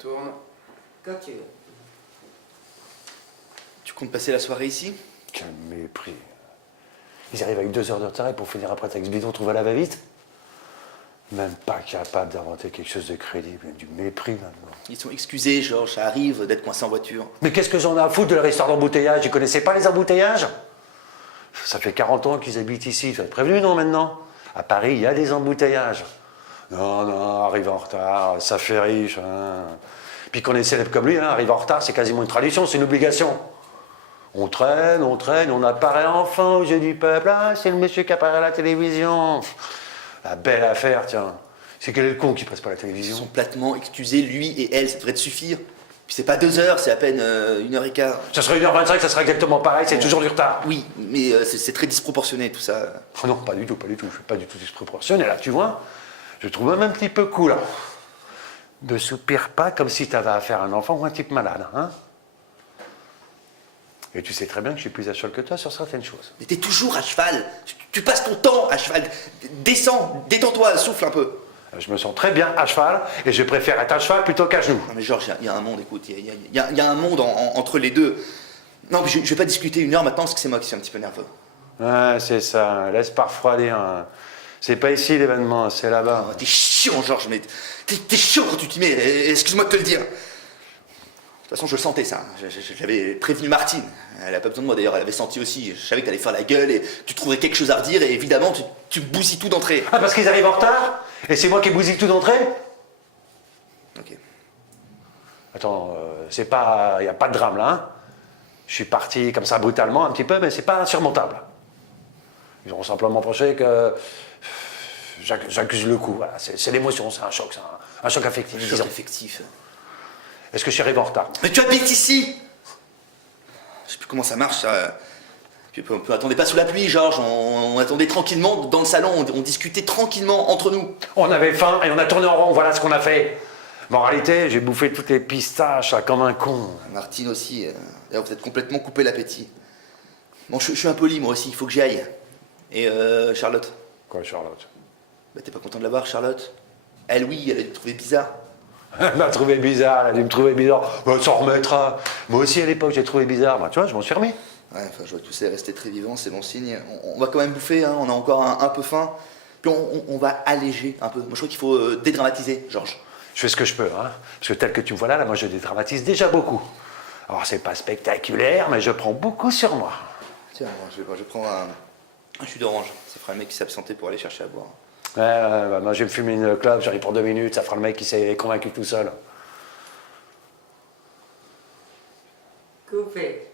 tourne. Quand tu veux. Tu comptes passer la soirée ici? Quel mépris. Ils arrivent avec 2 heures de retard et pour finir un prétexte bidon, trouver la va-vite. Même pas capable d'inventer quelque chose de crédible, du mépris là-dedans. Ils sont excusés, Georges, ça arrive d'être coincé en voiture. Mais qu'est-ce que j'en ai à foutre de leur histoire d'embouteillage? Ils connaissaient pas les embouteillages? Ça fait 40 ans qu'ils habitent ici, tu vas être prévenu, non, maintenant? À Paris, il y a des embouteillages. Non, non, arrive en retard, ça fait riche. Hein. Puis qu'on est célèbre comme lui, hein, arrive en retard, c'est quasiment une tradition, c'est une obligation. On traîne, on apparaît enfin aux yeux du peuple. Ah, c'est le monsieur qui apparaît à la télévision. La belle affaire, tiens. C'est quel est le con qui passe par la Ils télévision? sont platement excusés, lui et elle, ça devrait te suffire. Puis c'est pas 2 heures, c'est à peine 1h15. Ça serait 1h25, ça serait exactement pareil, c'est toujours du retard. Oui, mais c'est très disproportionné tout ça. Oh non, pas du tout, je suis pas du tout disproportionné là, tu vois. Je trouve même un petit peu cool. Hein. Ne soupire pas comme si t'avais affaire à un enfant ou un type malade, hein. Et tu sais très bien que je suis plus à cheval que toi sur certaines choses. Mais t'es toujours à cheval. Tu passes ton temps à cheval. Descends, détends-toi, souffle un peu. Je me sens très bien à cheval et je préfère être à cheval plutôt qu'à genoux. Non mais Georges, il y a un monde, écoute, il y a un monde entre les deux. Non, mais je vais pas discuter 1 heure maintenant parce que c'est moi qui suis un petit peu nerveux. Ouais, c'est ça, laisse pas refroidir. Hein. C'est pas ici l'événement, c'est là-bas. Oh, t'es chiant, Georges, mais t'es chiant quand tu t'y mets, excuse-moi de te le dire. De toute façon, je le sentais ça. J'avais prévenu Martine. Elle a pas besoin de moi d'ailleurs, elle avait senti aussi. Je savais que t'allais faire la gueule et tu trouverais quelque chose à redire et évidemment, tu bousilles tout d'entrée. Ah, parce qu'ils arrivent en retard? Et c'est moi qui bousille tout d'entrée? Ok. Attends, c'est pas. Y a pas de drame là, hein. Je suis parti comme ça brutalement un petit peu, mais c'est pas insurmontable. Ils ont simplement pensé que. J'accuse le coup, voilà. C'est l'émotion, c'est un choc, c'est un choc affectif, Choc disons. affectif. Est-ce que je suis arrivé en retard? Mais tu habites ici! Je sais plus comment ça marche, ça. Puis on attendait pas sous la pluie, Georges. On attendait tranquillement dans le salon, on discutait tranquillement entre nous. On avait faim et on a tourné en rond, voilà ce qu'on a fait. Mais en réalité, j'ai bouffé toutes les pistaches là, comme un con. Martine aussi. D'ailleurs, vous êtes complètement coupé l'appétit. Bon, je suis impoli, moi aussi, il faut que j'y aille. Et Charlotte? Quoi, Charlotte? Bah, t'es pas content de la voir, Charlotte? Elle, oui, elle a dû te trouver bizarre. Elle m'a trouvé bizarre, elle a dû me trouver bizarre. Bah, elle s'en remettra. Moi aussi, à l'époque, j'ai trouvé bizarre. Bah, tu vois, je m'en suis remis. Ouais, enfin, je vois que tout ça est resté très vivant, c'est bon signe. On va quand même bouffer, hein, on a encore un peu faim. Puis on va alléger un peu. Moi, je crois qu'il faut dédramatiser, Georges. Je fais ce que je peux, hein. Parce que tel que tu me vois là, moi, je dédramatise déjà beaucoup. Alors, c'est pas spectaculaire, mais je prends beaucoup sur moi. Tiens, moi, je prends un jus d'orange. Ça fera le mec qui s'est absenté pour aller chercher à boire. Ouais, bah, moi, je vais me fumer une clope, j'arrive pour 2 minutes, ça fera le mec qui s'est convaincu tout seul. Coupé.